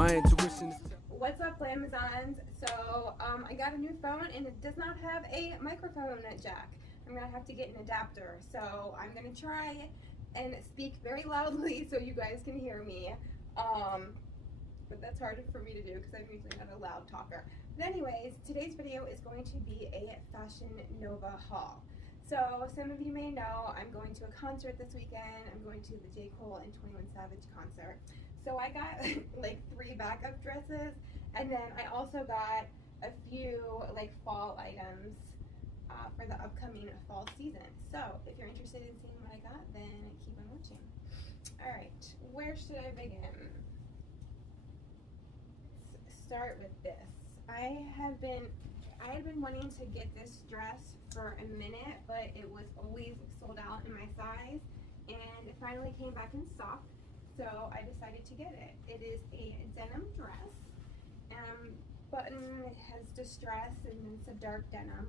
My intuition is... What's up, Amazons? So I got a new phone and it does not have a microphone jack. I'm gonna have to get an adapter. So I'm gonna try and speak very loudly so you guys can hear me. But that's hard for me to do because I'm usually not a loud talker. But anyways, today's video is going to be a Fashion Nova haul. So some of you may know I'm going to a concert this weekend. I'm going to the J. Cole and 21 Savage concert. So I got like 3 backup dresses, and then I also got a few like fall items for the upcoming fall season. So if you're interested in seeing what I got, then keep on watching. All right, where should I begin? Let's start with this. I had been wanting to get this dress for a minute, but it was always sold out in my size, and it finally came back in stock. So I decided to get it. It is a denim dress. Button has distress and it's a dark denim.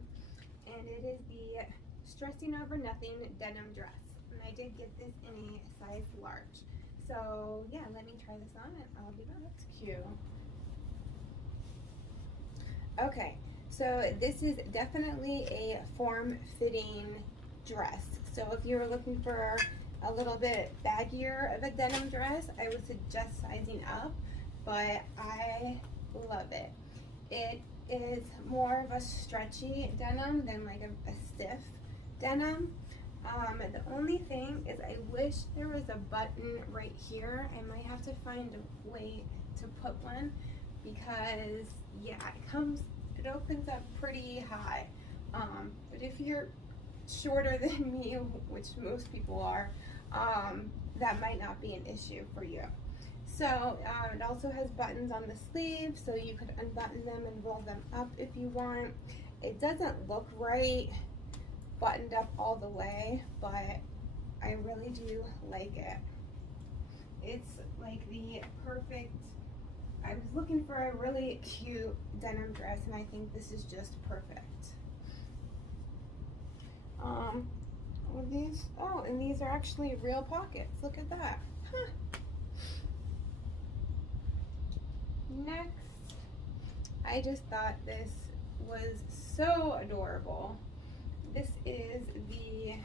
And it is the Stressing Over Nothing denim dress. And I did get this in a size large. So yeah, let me try this on and I'll be back. That's cute. Okay, so this is definitely a form-fitting dress. So if you're looking for a little bit baggier of a denim dress, I would suggest sizing up, but I love it. It is more of a stretchy denim than like a stiff denim. The only thing is I wish there was a button right here. I might have to find a way to put one because yeah, it opens up pretty high. But if you're shorter than me, which most people are, that might not be an issue for you. So it also has buttons on the sleeves, so you could unbutton them and roll them up if you want. It doesn't look right buttoned up all the way, but I really do like it. It's like the perfect, I was looking for a really cute denim dress, and I think this is just perfect. And these are actually real pockets. Look at that. Huh. Next, I just thought this was so adorable. This is the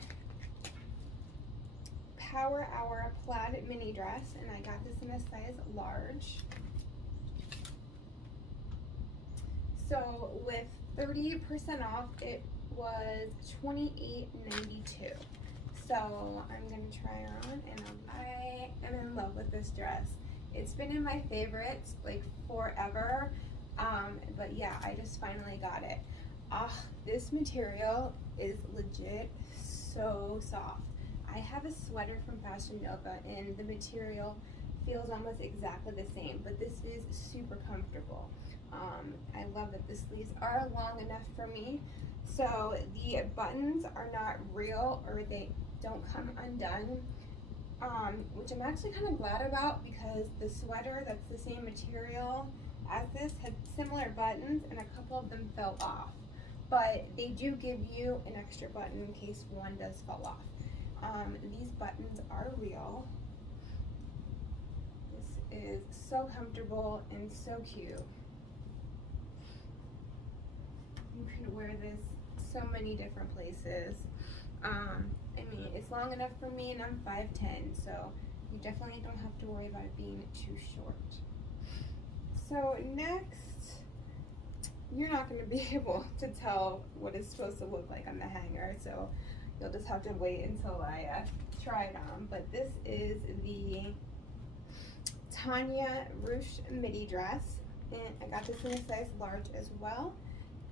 Power Hour plaid mini dress, and I got this in a size large. So with 30% off, it was $28.92. So I'm gonna try her on, and I am in love with this dress. It's been in my favorites like forever, but yeah, I just finally got it. This material is legit so soft. I have a sweater from Fashion Nova, and the material feels almost exactly the same, but this is super comfortable. I love that the sleeves are long enough for me, so the buttons are not real, or they don't come undone, which I'm actually kind of glad about, because the sweater that's the same material as this had similar buttons and a couple of them fell off, but they do give you an extra button in case one does fall off. These buttons are real. This is so comfortable and so cute. You could wear this so many different places. I mean, it's long enough for me, and I'm 5'10", so you definitely don't have to worry about it being too short. So next, you're not going to be able to tell what it's supposed to look like on the hanger, so you'll just have to wait until I try it on. But this is the Tanya Ruched midi dress, and I got this in a size large as well.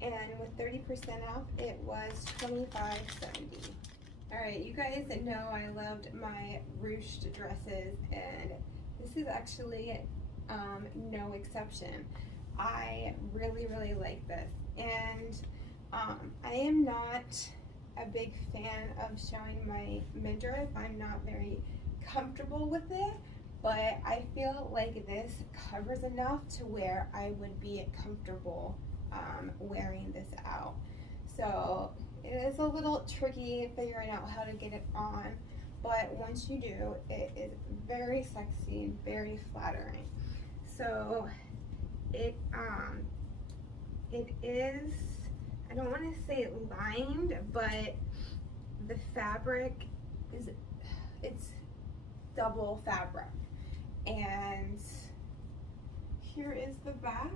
And with 30% off, it was $25.70. All right, you guys know I loved my ruched dresses, and this is actually no exception. I really, really like this, and I am not a big fan of showing my midriff. I'm not very comfortable with it, but I feel like this covers enough to where I would be comfortable wearing this out. So it is a little tricky figuring out how to get it on, but once you do, it is very sexy and very flattering. So it is, I don't want to say lined, but the fabric is, it's double fabric. And here is the back.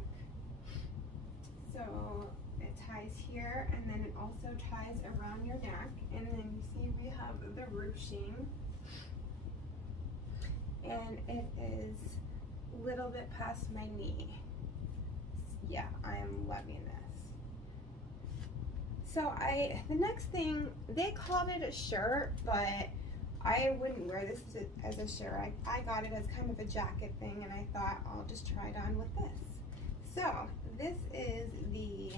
So it ties here, and then it also ties around your neck. And then you see we have the ruching, and it is a little bit past my knee. Yeah, I am loving this. So the next thing, they called it a shirt, but I wouldn't wear this as a shirt. I got it as kind of a jacket thing, and I thought I'll just try it on with this. So this is the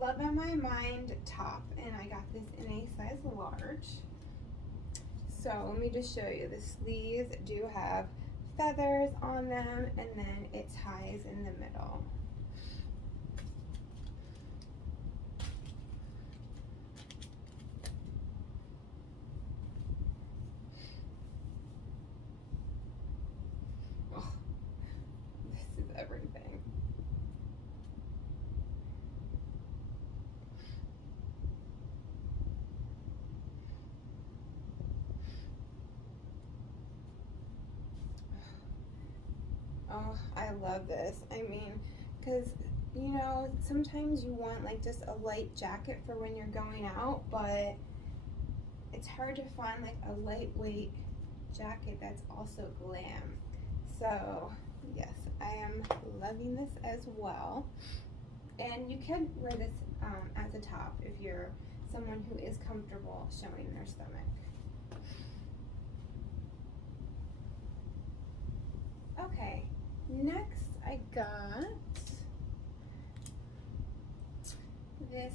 Love on My Mind top, and I got this in a size large. So let me just show you. The sleeves do have feathers on them, and then it ties in the middle. Oh, this is everything. Oh, I love this. I mean, because, you know, sometimes you want like just a light jacket for when you're going out, but it's hard to find like a lightweight jacket that's also glam. So, yes, I am loving this as well. And you can wear this as a top if you're someone who is comfortable showing their stomach. Okay. Next, I got this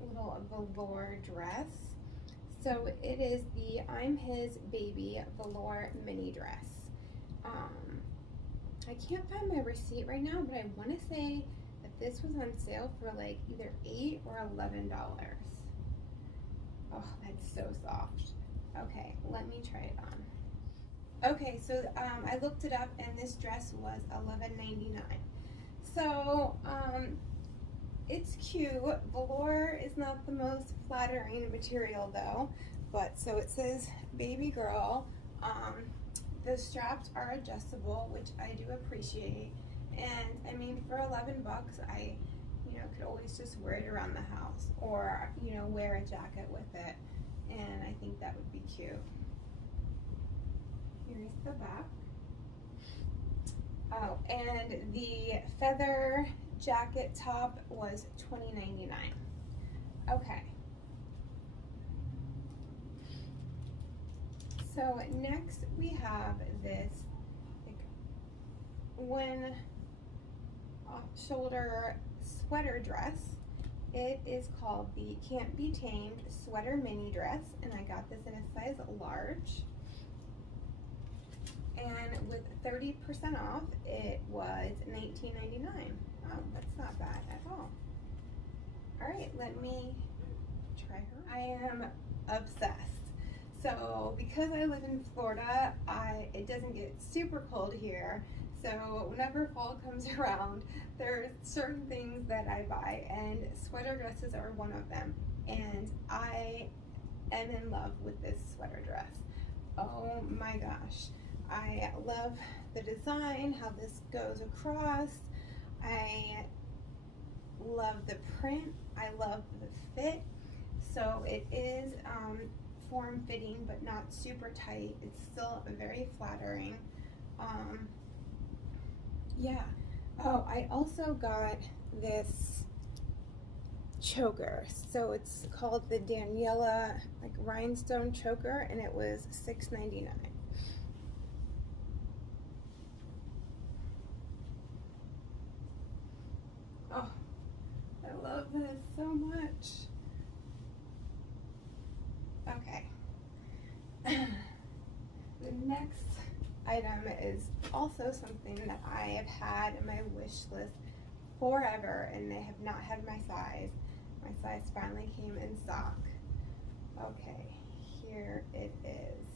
little velour dress. So it is the I'm His Baby velour mini dress. I can't find my receipt right now, but I want to say that this was on sale for like either $8 or $11. Oh, that's so soft. Okay, let me try it on. Okay, so I looked it up, and this dress was $11.99. So it's cute. Velour is not the most flattering material though, but so it says baby girl. The straps are adjustable, which I do appreciate, and I mean for 11 bucks, I could always just wear it around the house, or wear a jacket with it, and I think that would be cute. Here's the back. Oh, and the feather jacket top was $20.99. Okay. So next we have this like one off-shoulder sweater dress. It is called the Can't Be Tamed Sweater Mini Dress, and I got this in a size large. And with 30% off, it was $19.99. Oh, that's not bad at all. All right, let me try her. I am obsessed. So because I live in Florida, it doesn't get super cold here. So whenever fall comes around, there are certain things that I buy, and sweater dresses are one of them. And I am in love with this sweater dress. Oh my gosh. I love the design, how this goes across. I love the print. I love the fit. So it is form-fitting, but not super tight. It's still very flattering. Yeah. Oh, I also got this choker. So it's called the Daniela rhinestone choker, and it was $6.99. Oh, I love this so much. Okay. The next item is also something that I have had in my wish list forever, and they have not had my size. My size finally came in stock. Okay, here it is.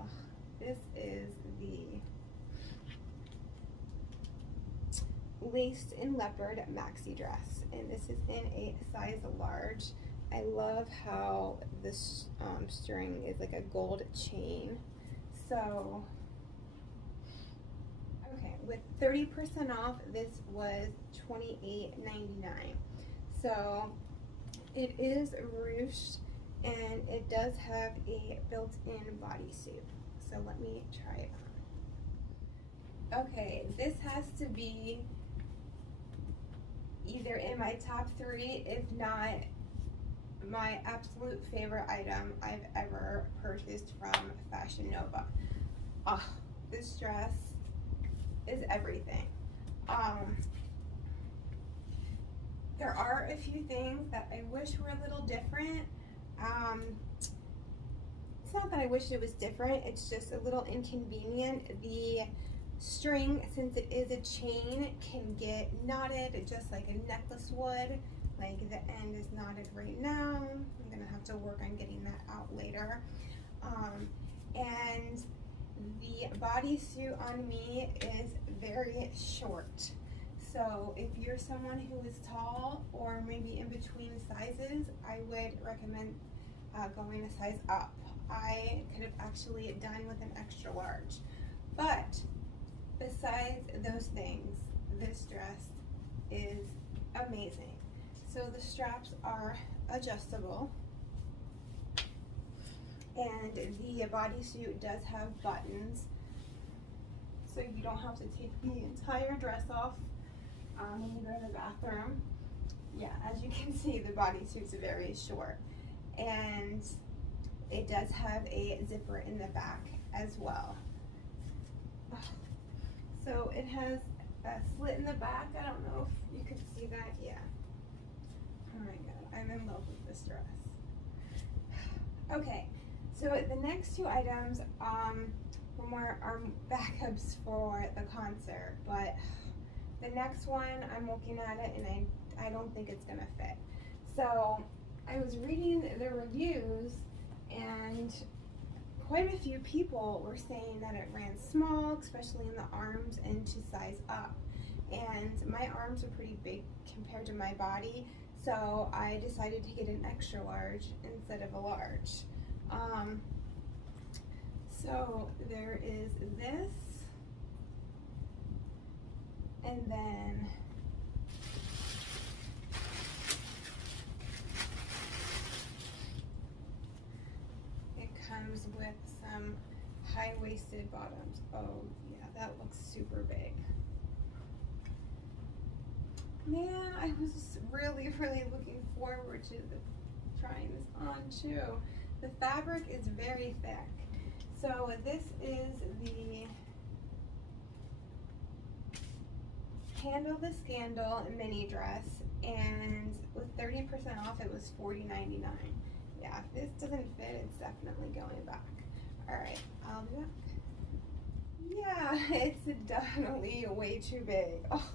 Oh, this is the laced in leopard maxi dress, and this is in a size large. I love how this string is like a gold chain. So, okay, with 30% off, this was $28.99. So it is ruched, and it does have a built-in bodysuit. So let me try it on. Okay, this has to be either in my top 3, if not my absolute favorite item I've ever purchased from Fashion Nova. Oh, this dress is everything. There are a few things that I wish were a little different. It's not that I wish it was different, it's just a little inconvenient. The string, since it is a chain, can get knotted just like a necklace would. Like the end is knotted right now. I'm gonna have to work on getting that out later. And the bodysuit on me is very short. So if you're someone who is tall or maybe in between sizes, I would recommend going a size up. I could have actually done with an extra large. But besides those things, this dress is amazing. So the straps are adjustable, and the bodysuit does have buttons, so you don't have to take the entire dress off when you go to the bathroom. Yeah, as you can see, the bodysuit's very short, and it does have a zipper in the back as well. So it has a slit in the back. I don't know if you can see that. Yeah. Oh my god, I'm in love with this dress. Okay, so the next 2 items were more backups for the concert, but the next one, I'm looking at it and I don't think it's gonna fit. So I was reading the reviews, and quite a few people were saying that it ran small, especially in the arms, and to size up. And my arms are pretty big compared to my body, so I decided to get an extra large instead of a large. So there is this, and then it comes with some high-waisted bottoms. Oh yeah, that looks super big. Man, I was really looking forward to trying this on too. The fabric is very thick. So this is the Handle the Scandal mini dress, and with 30% off it was $40.99. Yeah, if this doesn't fit, it's definitely going back. Alright, I'll be back. Yeah, it's definitely way too big. Oh,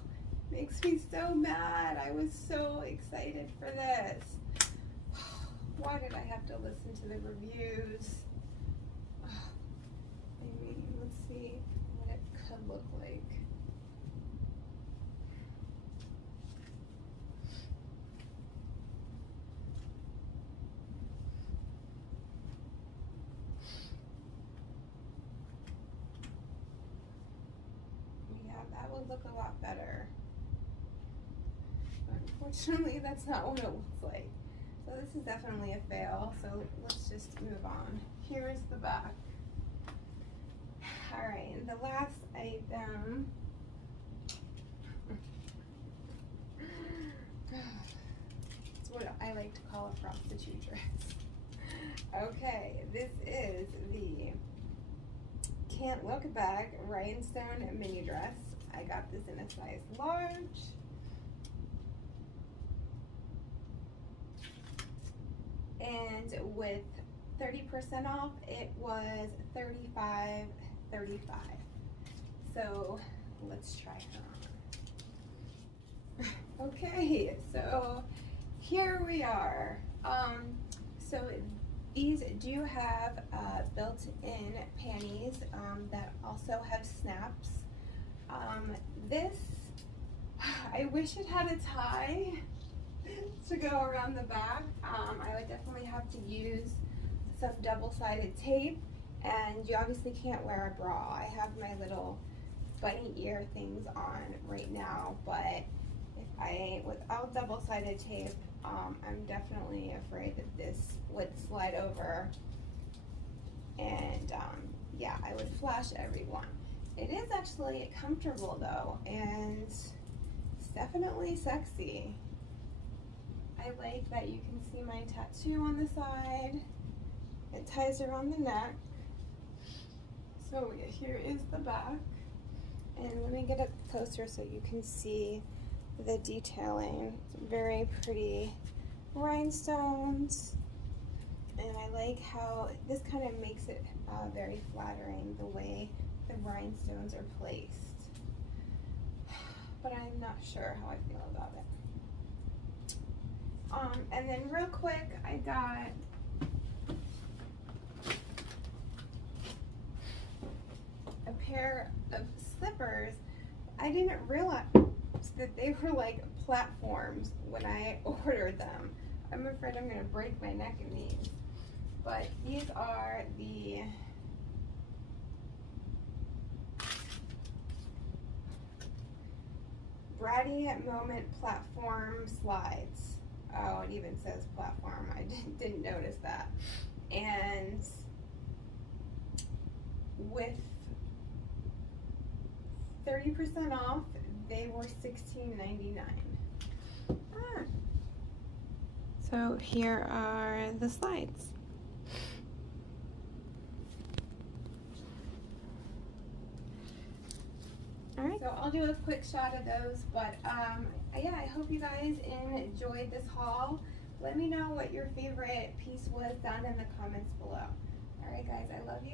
makes me so mad. I was so excited for this. Why did I have to listen to the reviews? Maybe, let's see what it could look like. Yeah, that would look a lot better. Unfortunately, that's not what it looks like. So this is definitely a fail, so let's just move on. Here is the back. Alright, and the last item, it's what I like to call a prostitute dress. Okay, this is the Can't Look Back Rhinestone mini dress. I got this in a size large. And with 30% off, it was $35.35. So let's try her on. Okay, so here we are. So these do have built-in panties that also have snaps. This I wish it had a tie to go around the back. I would definitely have to use some double-sided tape, and you obviously can't wear a bra. I have my little bunny ear things on right now, but without double-sided tape, I'm definitely afraid that this would slide over, and yeah, I would flash everyone. It is actually comfortable though, and it's definitely sexy. I like that you can see my tattoo on the side. It ties around the neck. So here is the back. And let me get up closer so you can see the detailing. It's very pretty rhinestones. And I like how this kind of makes it very flattering, the way the rhinestones are placed. But I'm not sure how I feel about it. And then real quick, I got a pair of slippers. I didn't realize that they were like platforms when I ordered them. I'm afraid I'm gonna break my neck in these. But these are the Bratty Moment platform slides. Oh, it even says platform. I didn't notice that. And with 30% off, they were $16.99. So here are the slides. All right, so I'll do a quick shot of those, but yeah, I hope you guys enjoyed this haul. Let me know what your favorite piece was down in the comments below. All right, guys, I love you.